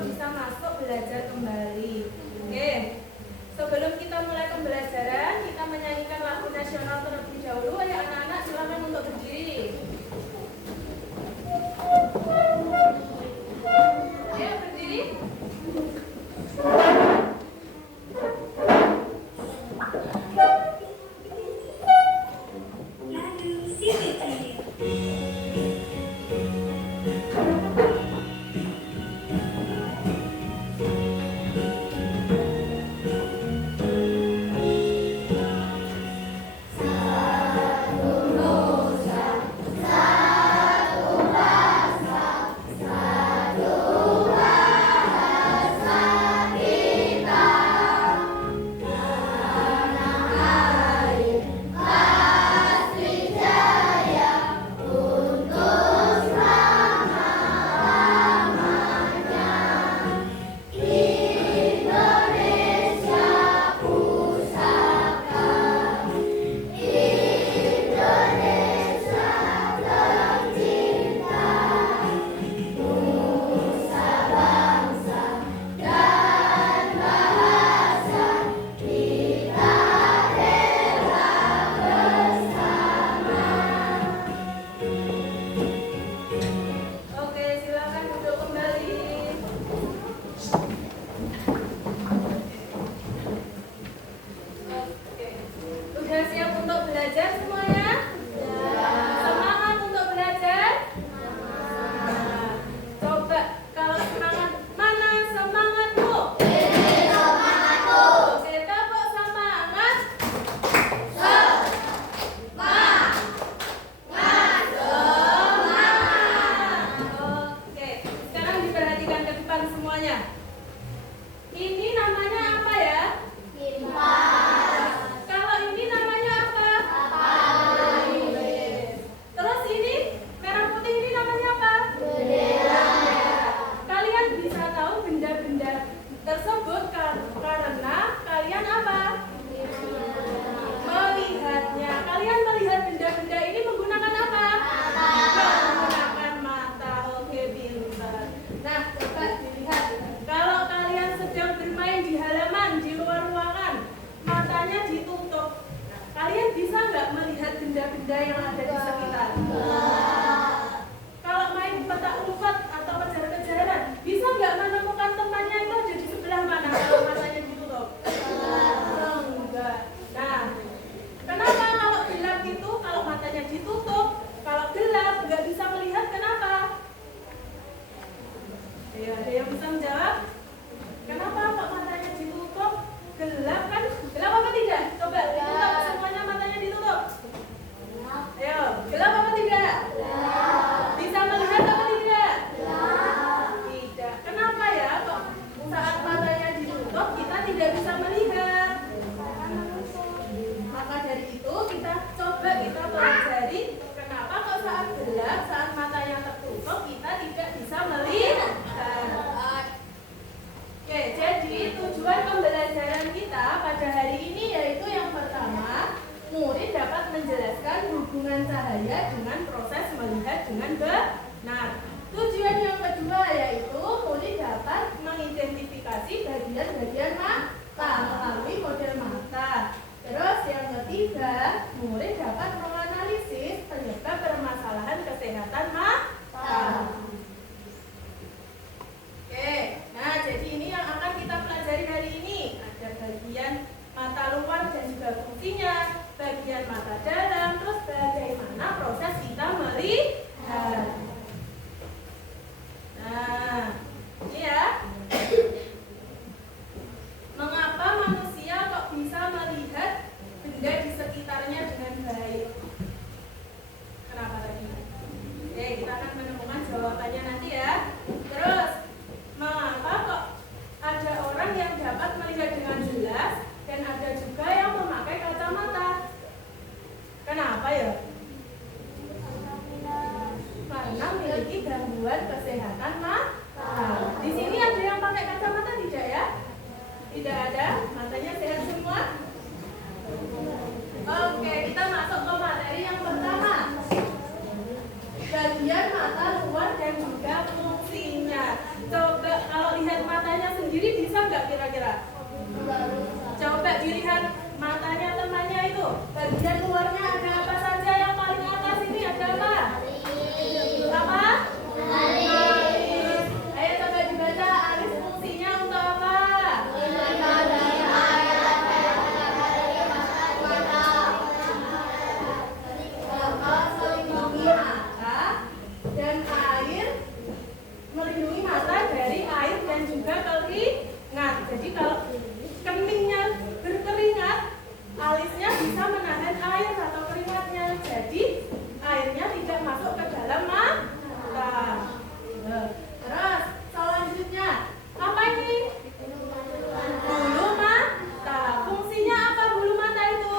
untuk bisa masuk belajar kembali. Oke, sebelum kita mulai pembelajaran, kita menyanyikan lagu nasional terlebih dahulu. Ya anak-anak, silakan untuk berdiri. Ayo berdiri. Benda-benda yang ada di sekitar. Kalau main petak umpet atau kejar-kejaran, bisa nggak menemukan temannya itu ada di sebelah mana kalau matanya ditutup? Enggak. Nah, kenapa kalau gelap itu, kalau matanya ditutup, kalau gelap nggak bisa melihat, kenapa? Ayo, ada yang bisa menjawab? Kenapa kok matanya ditutup? Gelap kan? Gelap apa tidak? Coba ditutup semuanya, matanya ditutup. Ayo, gelap apa tidak? Gelap. Bisa melihat apa tidak? Gelap. Tidak. Kenapa ya kok saat matanya ditutup kita tidak bisa melihat? Maka dari itu kita coba kita pelajari kenapa kok saat gelap, saat matanya tertutup kita tidak bisa melihat. jadi kalau keningnya berkeringat, alisnya bisa menahan air atau keringatnya. Jadi airnya tidak masuk ke dalam mata. Terus selanjutnya apa ini? Bulu mata. Fungsinya apa bulu mata itu?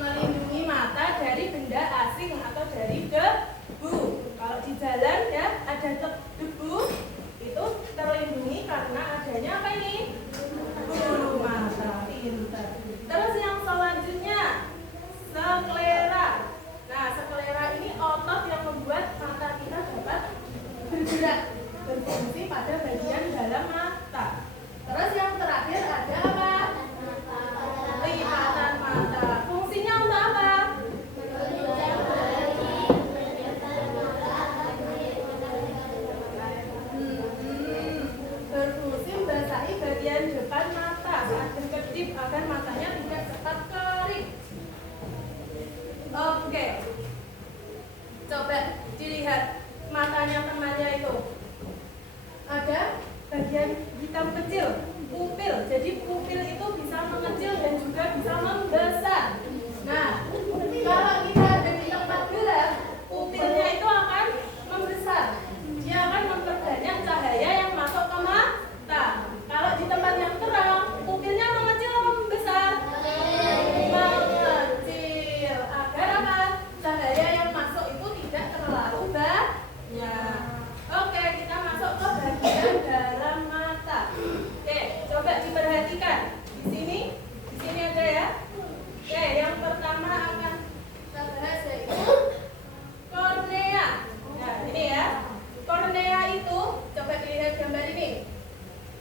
Melindungi mata dari benda asing atau dari debu. Kalau di jalan ya ada debu, itu terlindungi karena adanya apa ini? Bulu mata. Pintar. Terus yang selanjutnya sklera. Nah, sklera ini otot yang membuat mata kita dapat bergerak, berfungsi pada bagian dalam mata. Terus yang terakhir ada apa? Lipatan mata. Fungsinya untuk apa? Berfungsi membasahi bagian depan mata saat berkedip agar matanya tidak cepat kering. Oke, coba dilihat matanya temannya itu. Ada bagian hitam kecil, pupil. Jadi pupil itu bisa mengecil dan juga bisa membesar. Nah, kalau kita ada di tempat gelap, pupilnya itu akan membesar. Dia akan memperbanyak cahaya yang masuk ke mata. Kalau di tempat yang terang, pupilnya mengecil atau membesar? Mengecil. Agar apa? Cahaya yang masuk itu tidak terlalu banyak. Oke, kita masuk ke bagian dalam mata. Oke, coba diperhatikan. Di sini ada ya. Oke, yang pertama akan kita bahas yaitu kornea. Nah, ini ya. Kornea itu, coba dilihat gambar ini.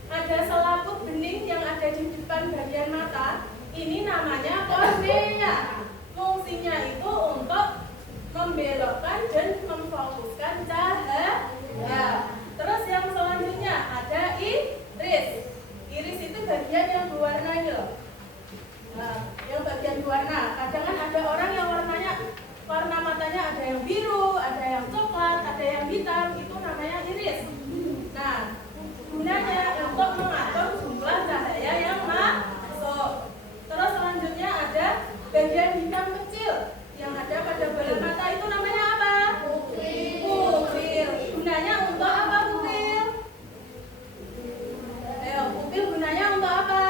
Ada selaput bening yang ada di depan bagian mata. Ini namanya kornea. Fungsinya itu untuk membelokkan dan memfokuskan cahaya. Terus yang selanjutnya ada iris. Iris itu bagian yang berwarna ini loh. Nah, yang bagian berwarna. Kadang kan ada orang yang warna matanya ada yang biru, ada yang coklat, ada yang hitam. Itu namanya iris. Nah, gunanya untuk mengatur jumlah cahaya yang masuk. Terus selanjutnya ada bagian hitam kecil yang ada pada bola mata, itu namanya apa? Pupil. Gunanya untuk apa pupil? Ayo, pupil gunanya untuk apa?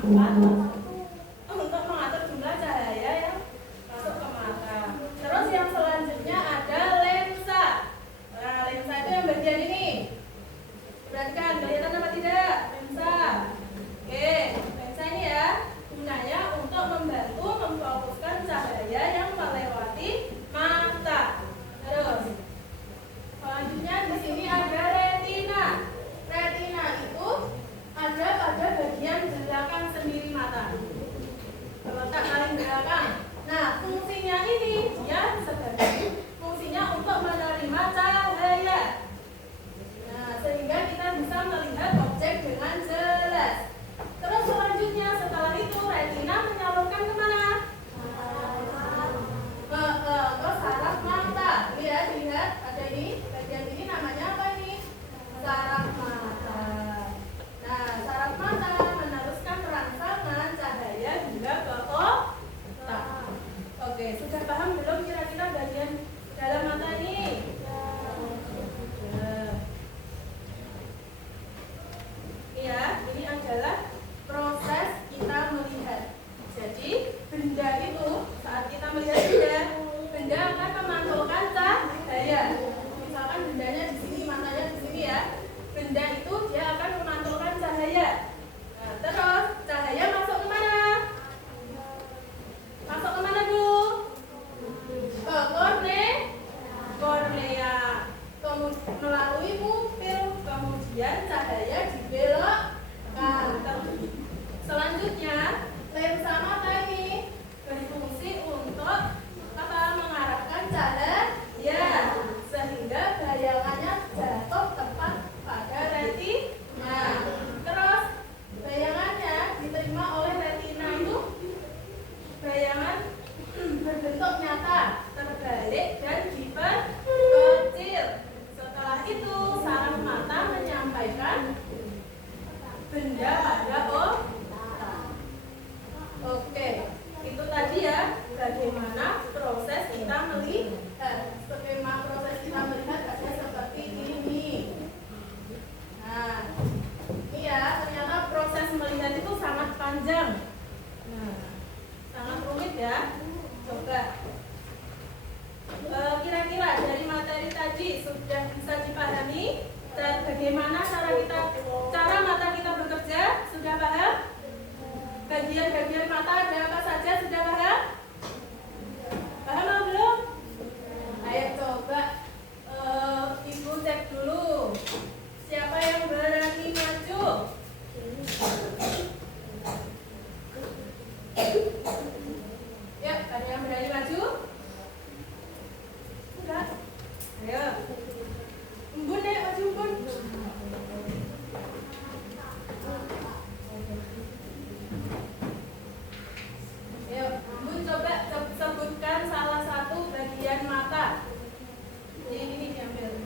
Tempat untuk mengatur jumlah cahaya yang masuk ke mata. Terus yang selanjutnya ada lensa. Nah, lensa itu yang bagian ini. Perhatikan, kelihatan apa tidak? Lensa. Oke, lensa ini ya. Gunanya untuk membantu memfokuskan cahaya yang melewati mata. Terus, selanjutnya di sini ada retina. Retina itu ada pada bagian belakang sendiri mata. bagian-bagian mata ada apa saja, sudah paham? Paham atau belum? Ayo coba ibu cek dulu. Siapa yang berani maju? Ya, ada yang berani maju? Enggak. Ayo. Embun deh, maju embun. Ayo, embun coba sebutkan salah satu bagian mata. Ini ambil.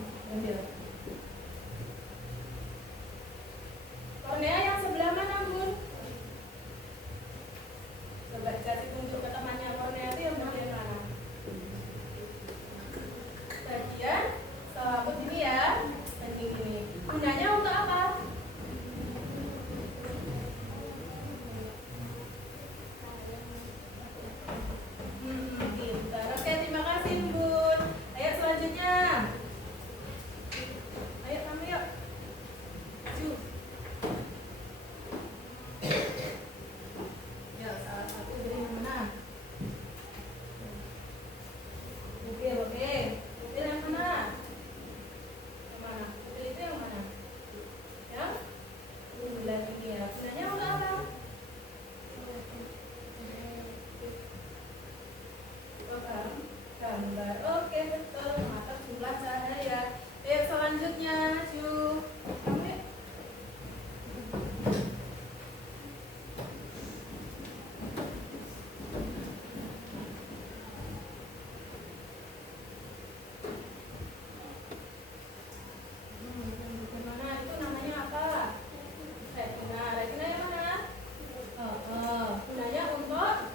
Kornea yang sebelah mana, Bun? Coba kasih tunjuk ke temannya, kornea itu yang bagian mana? Bagian selaput ini ya. Bagian ini. Gunanya untuk apa? Pintar. Oke, terima kasih, Bun. Ayo selanjutnya. Ayo kamu yuk. Maju. Ya, salah satu dari yang mana? Oke. Pilih yang mana? Yang mana? Pilih itu yang mana? Yang bulan ini ya. Gunanya untuk apa? Gambar. Oke, betul. Mata jumlah cahaya. Ayo selanjutnya, Ju. Kamu yuk. Gimana? Itu namanya apa? Retina. Retina yang mana? Gunanya untuk apa?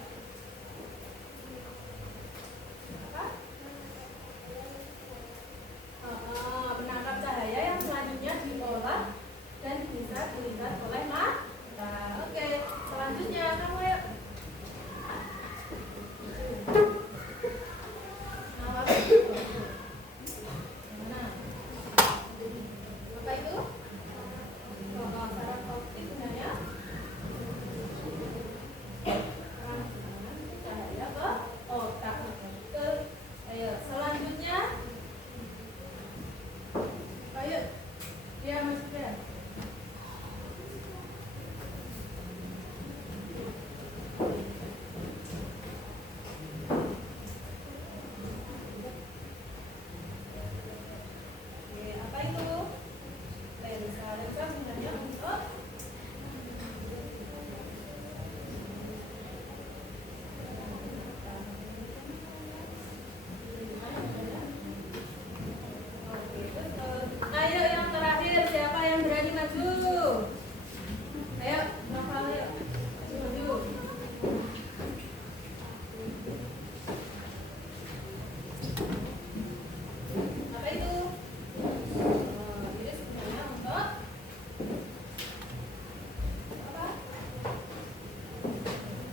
Menangkap cahaya yang selanjutnya diolah dan bisa dilihat oleh mata. Oke, selanjutnya kamu yuk. Apa itu? Mana? Apa itu? Saraf optik gunanya cahaya ke otak. Betul. Ayo, selanjutnya. Ayo. Dia masuk ya. Oke, apa itu? Lensa. Lensa gunanya untuk oke, betul. Ayo yang terakhir, siapa yang berani maju? Ayo, Noval yuk. Maju. Apa itu? Iris gunanya untuk apa?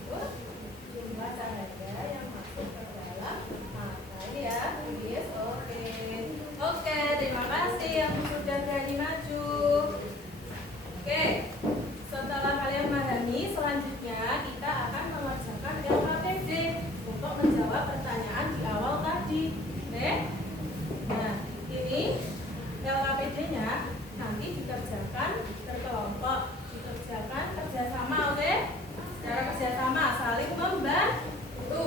Untuk jumlah cahaya yang masuk ke dalam mata. Ini ya, iris. Oke, terima kasih yang sudah berani maju. Oke, setelah kalian memahami, selanjutnya kita akan mengerjakan LKPD untuk menjawab pertanyaan di awal tadi. Oke? Nah, ini LKPD-nya nanti dikerjakan berkelompok, dikerjakan kerjasama, oke? Secara kerjasama, saling membantu.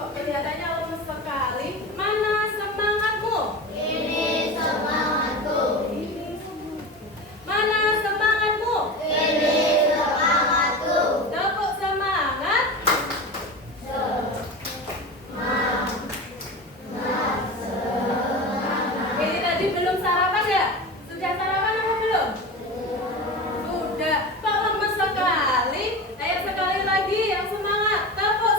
Kok kelihatannya lemes sekali? Mana semangatmu? Ini semangatku. Mana semangatmu? Ini semangatku. Tepuk semangat. Ini tadi belum sarapan ya? Sudah sarapan apa belum? Sudah. Kok lemes sekali? Ayo sekali lagi yang semangat. Tepuk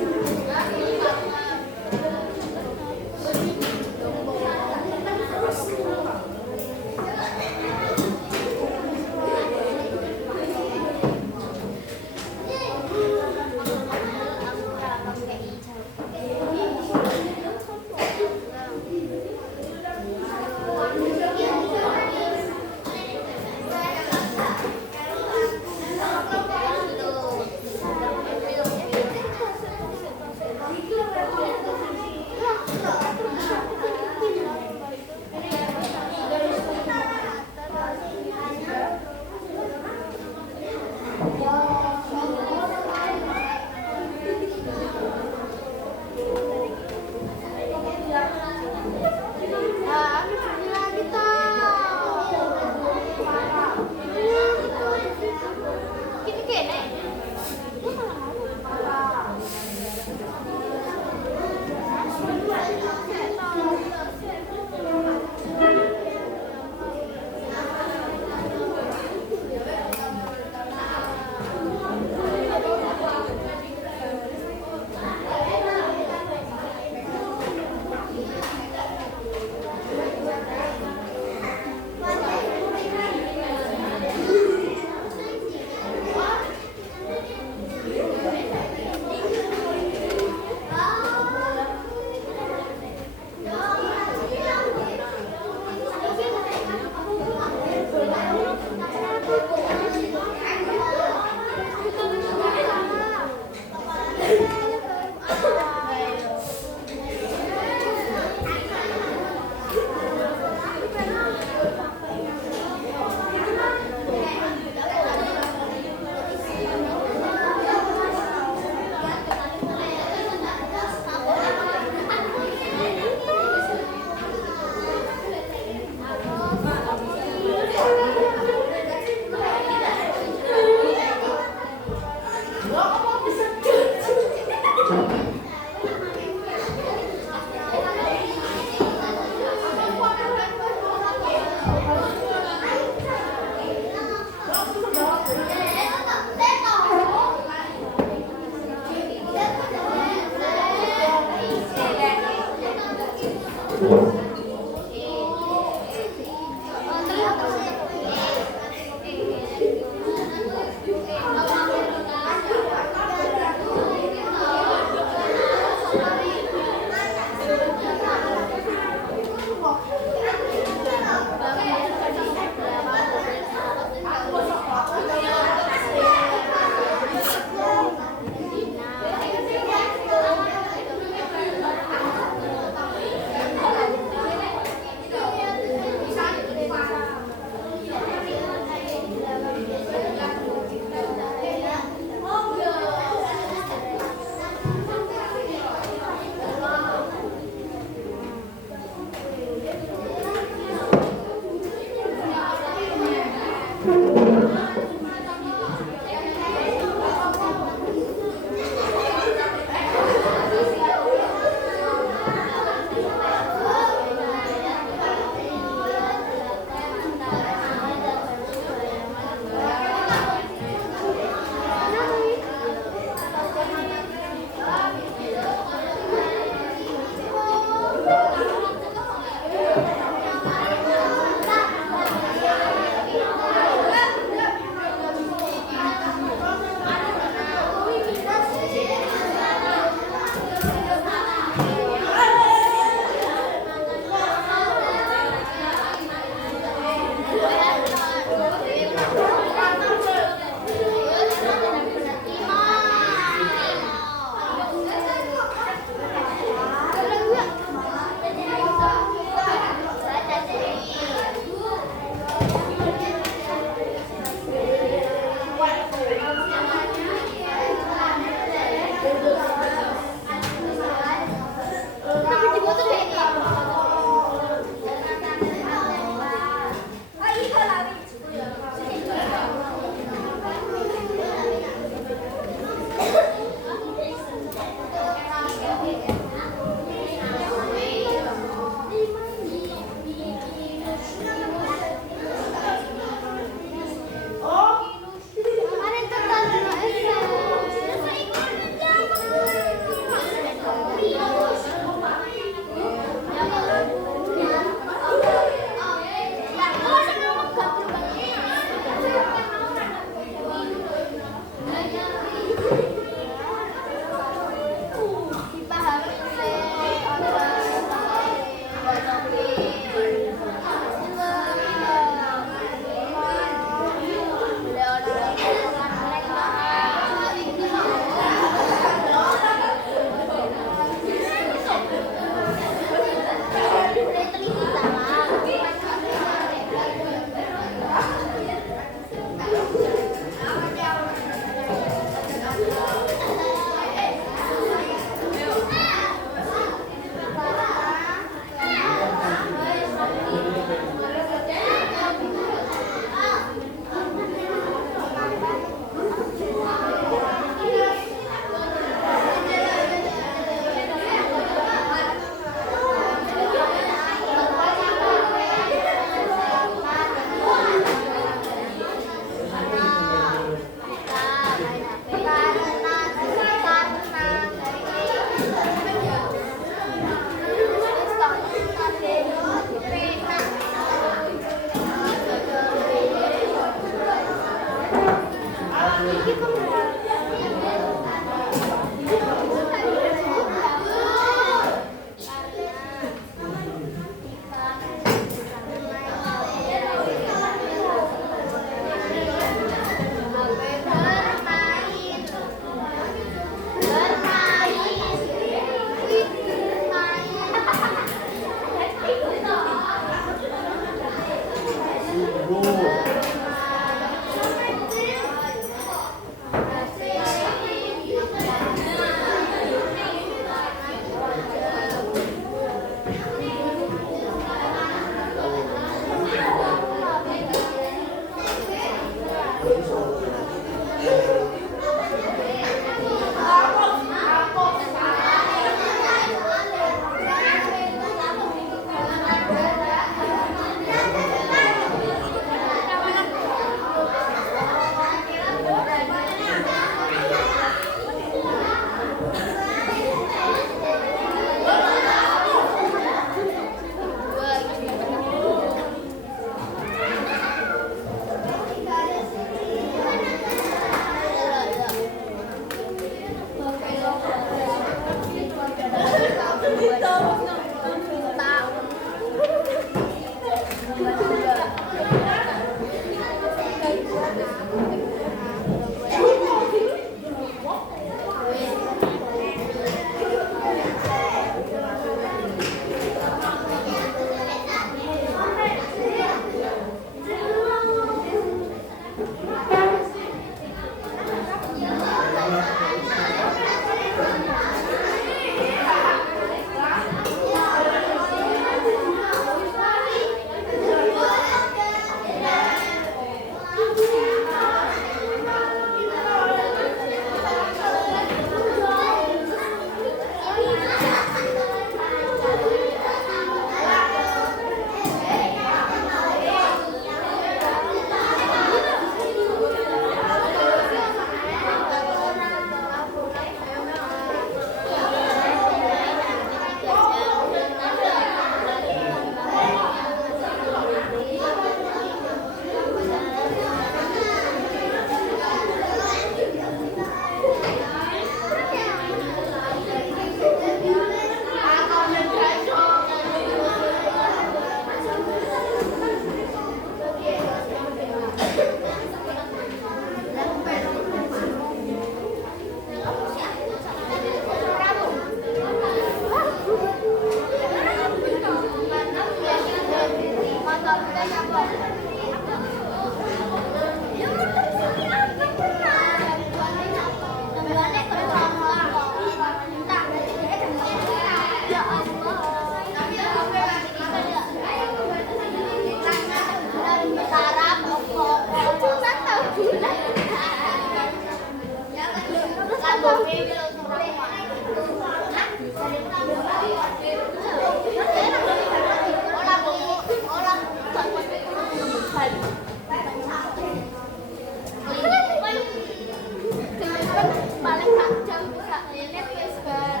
paling tajam bisa lilit wis bar.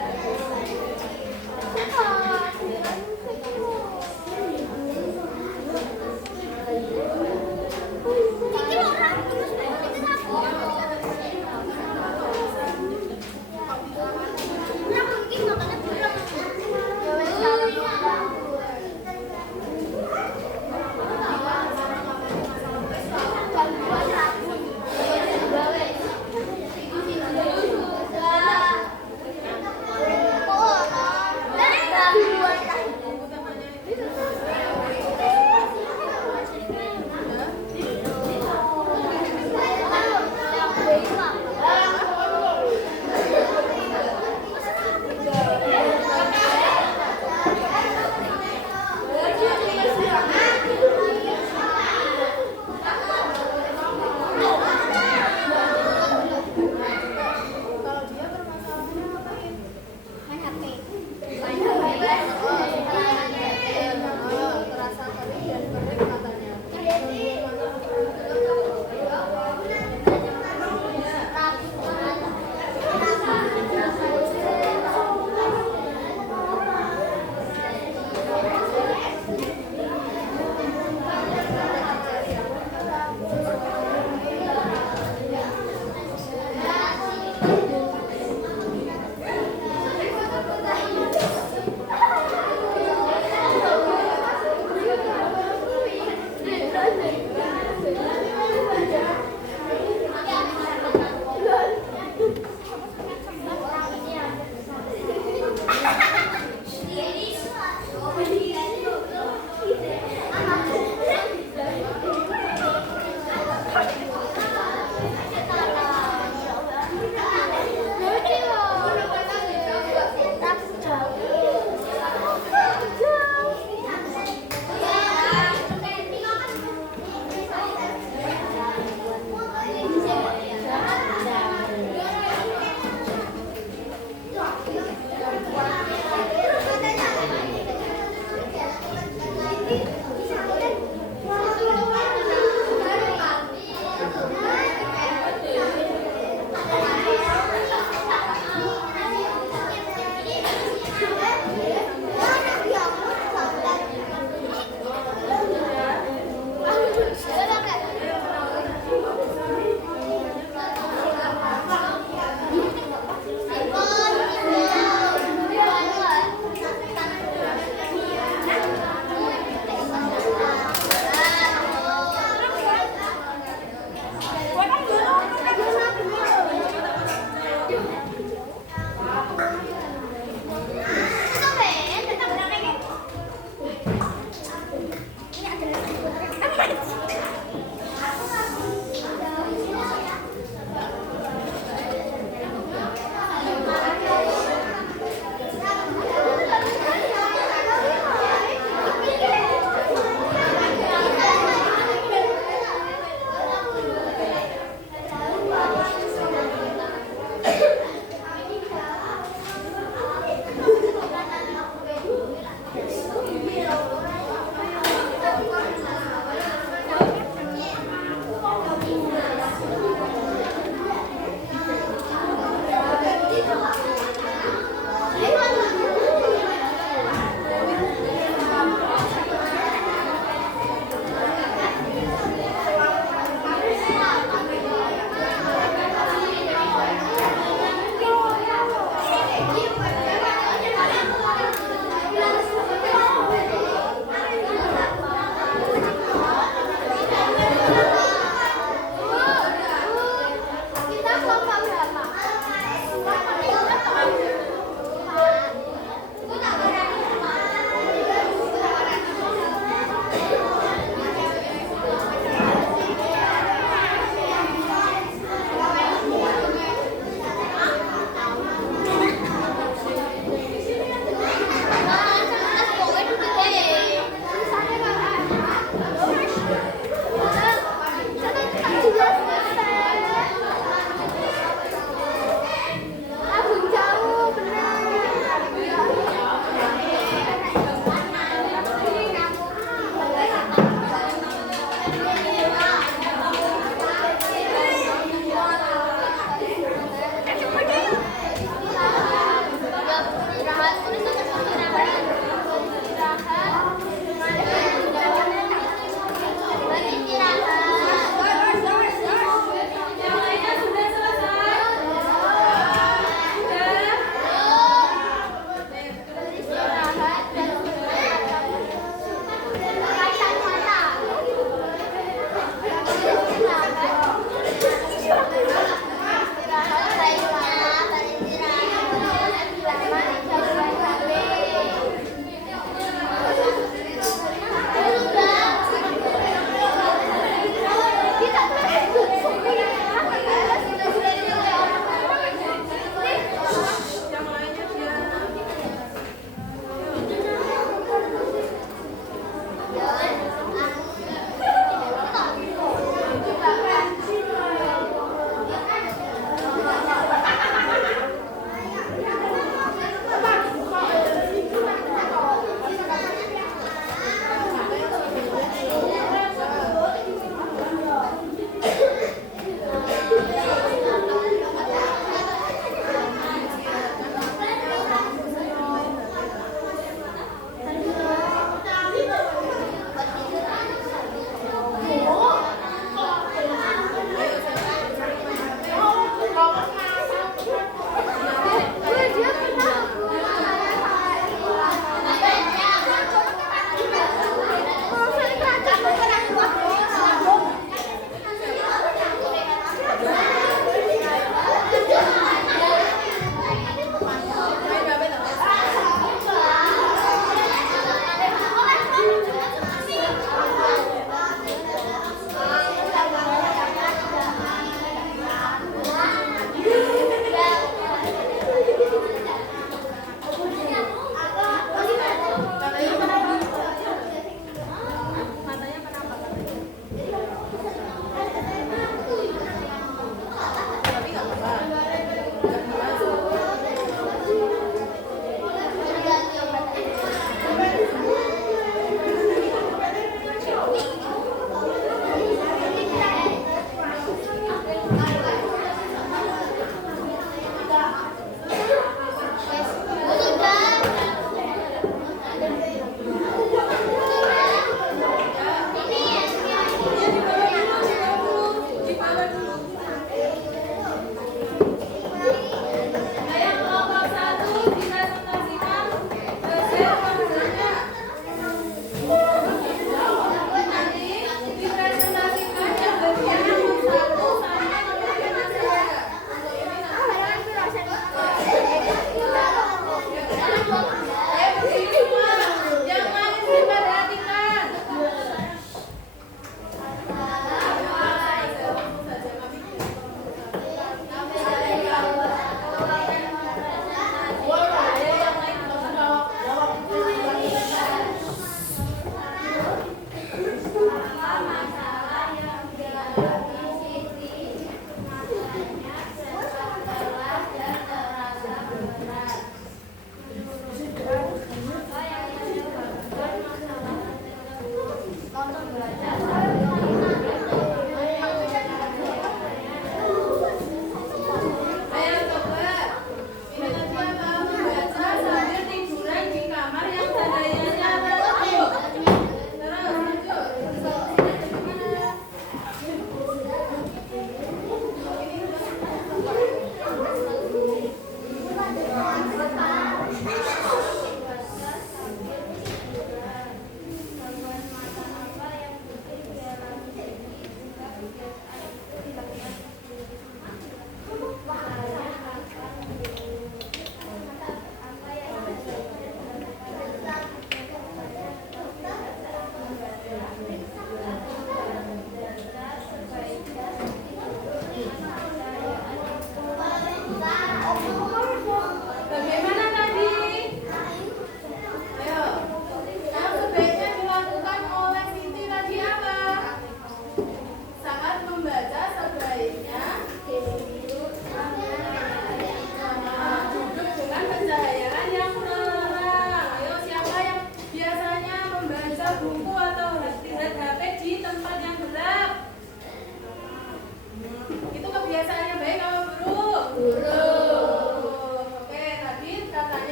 Iki orang terus iki aku. Nah, mungkin makanya pulang. Ya wes kali. Bantuan aku. Ya wes.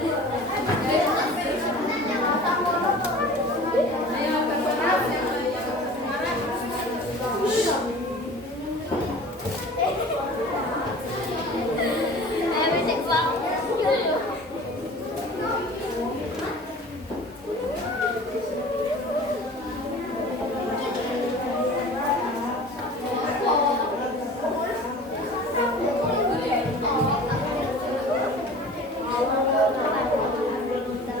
Ayo bergerak yang sekarang.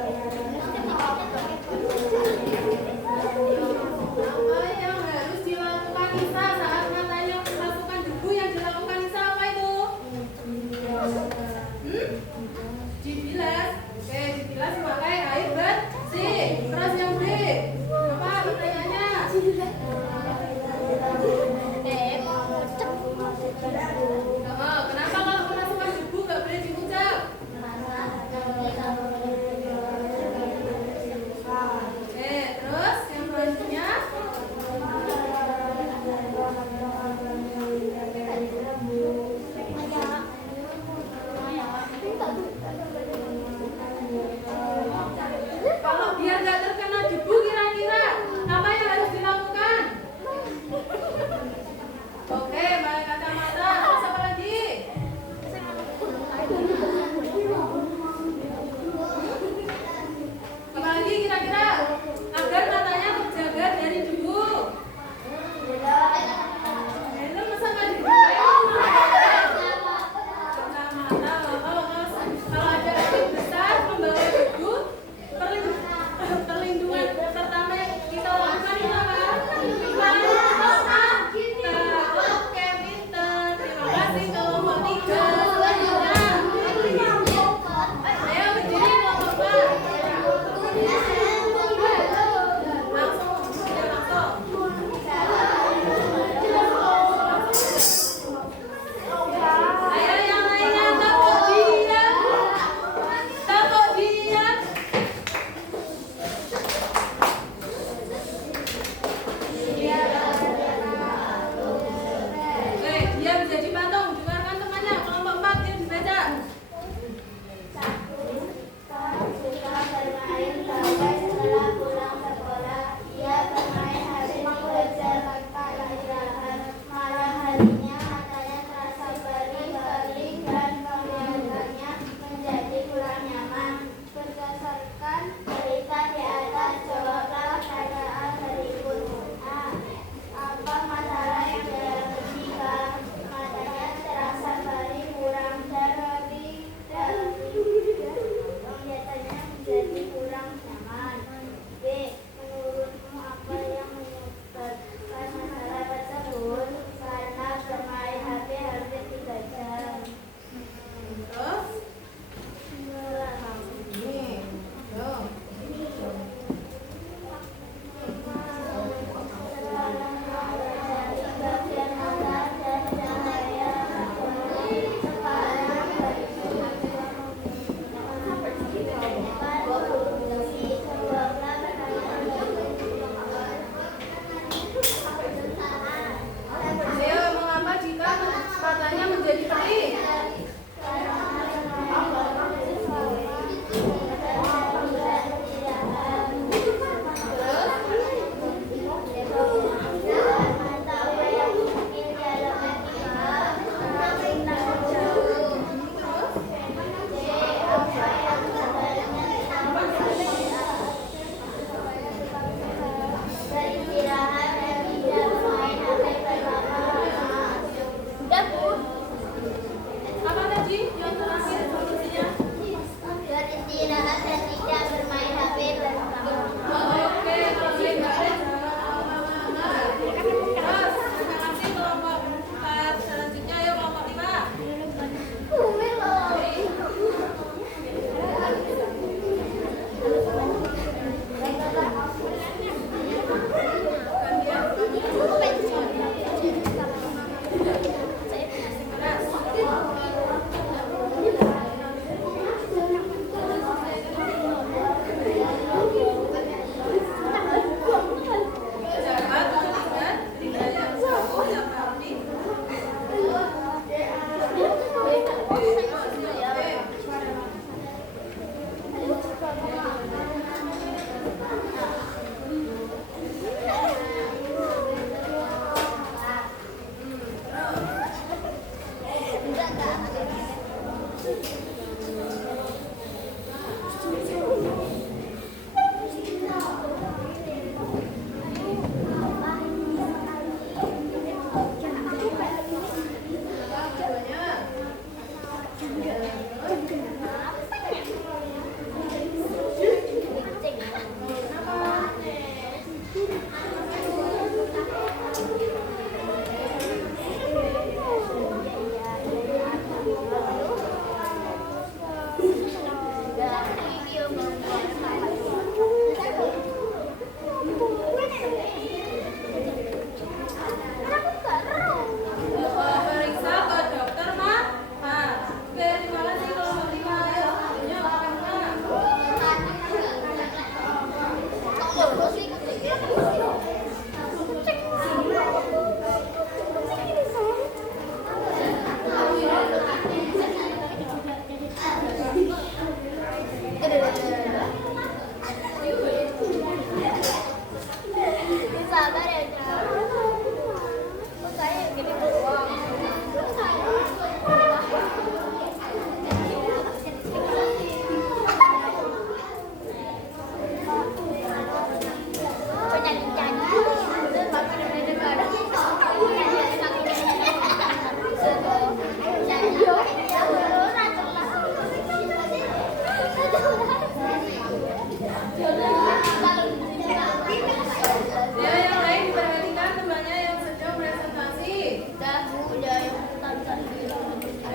Ya, yang lain diperhatikan temannya yang sedang presentasi. Ada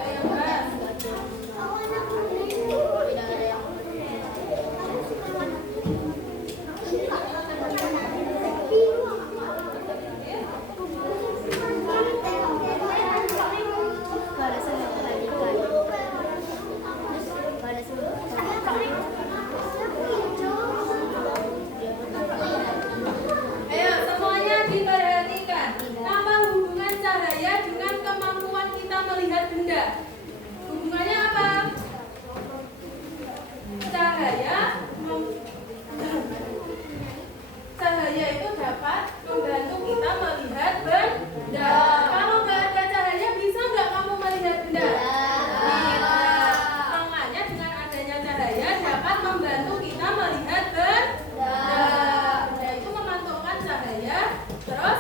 yang keras. Ayo, semuanya diperhatikan. Apa hubungan cahaya dengan kemampuan kita melihat benda? Hubungannya apa? Cahaya itu dapat membantu kita melihat benda. Kalau nggak ada cahaya, bisa nggak kamu melihat benda? Bisa. Makanya dengan adanya cahaya dapat membantu kita melihat benda. Benda itu memantulkan cahaya, terus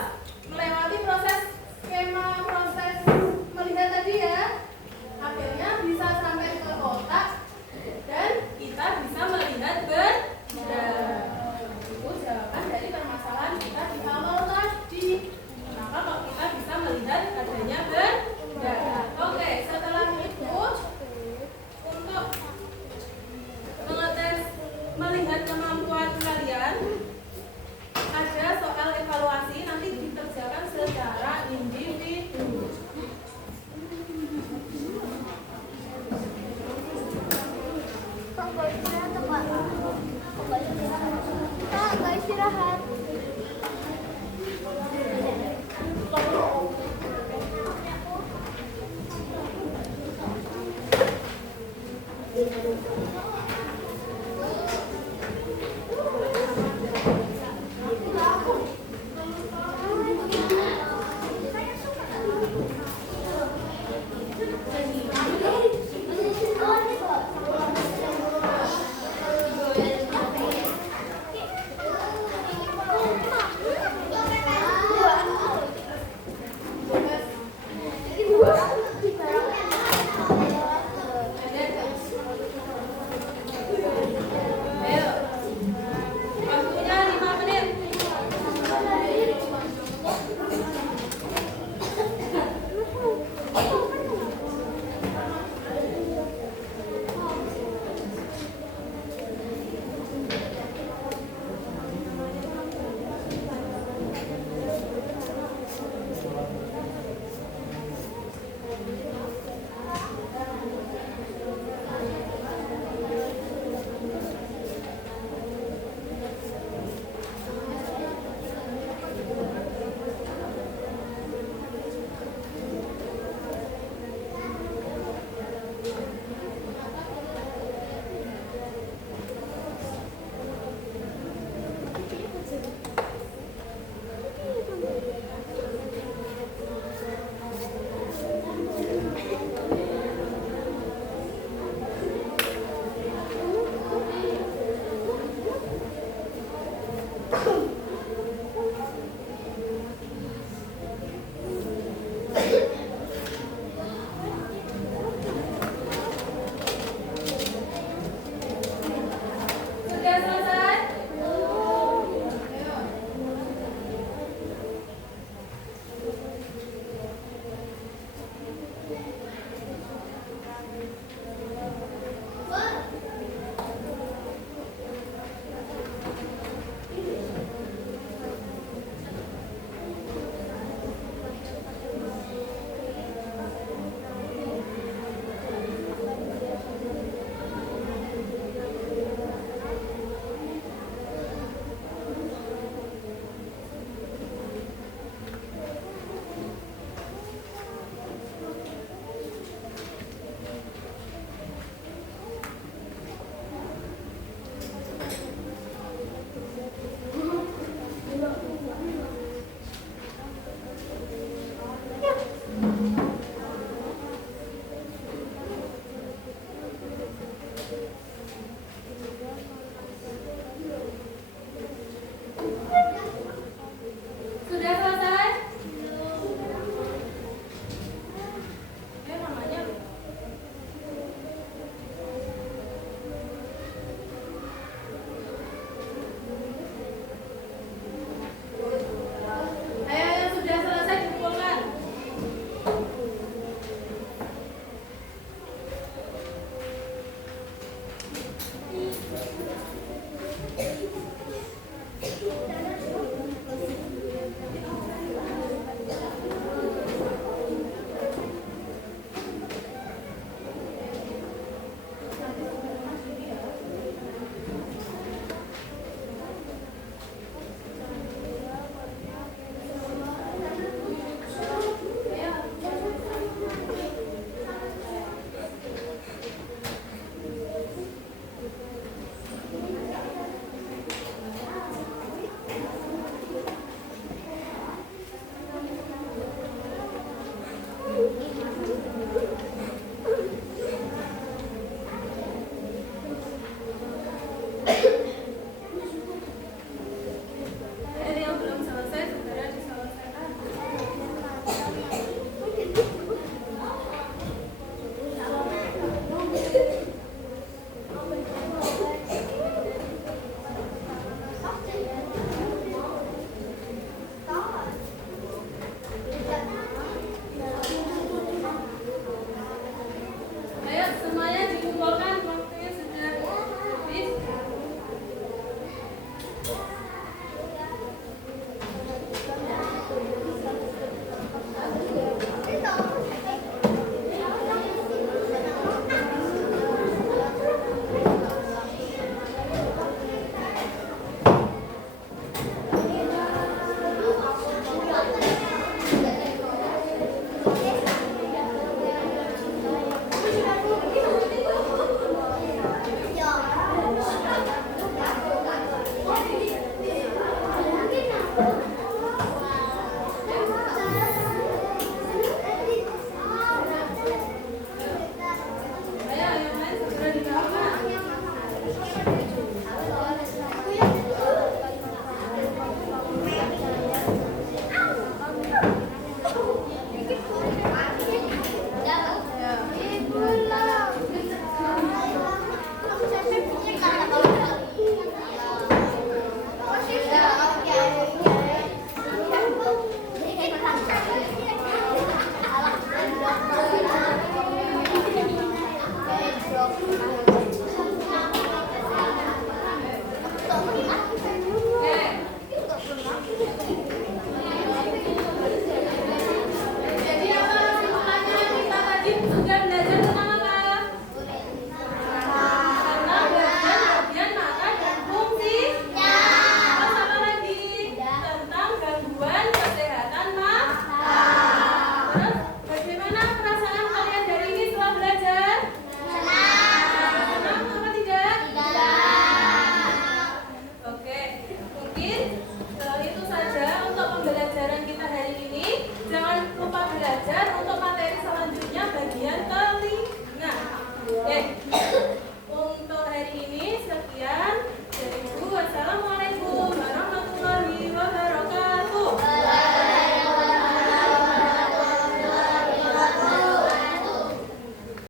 melewati proses skema proses melihat tadi ya. Akhirnya bisa sampai ke otak dan kita bisa melihat benda. Itu jawaban dari permasalahan kita di awal tadi. Kenapa kok kita bisa melihat adanya benda? Oke, setelah itu untuk mengetes melihat kemampuan kalian ada soal evaluasi nanti dikerjakan secara individu. Kak, nggak istirahat.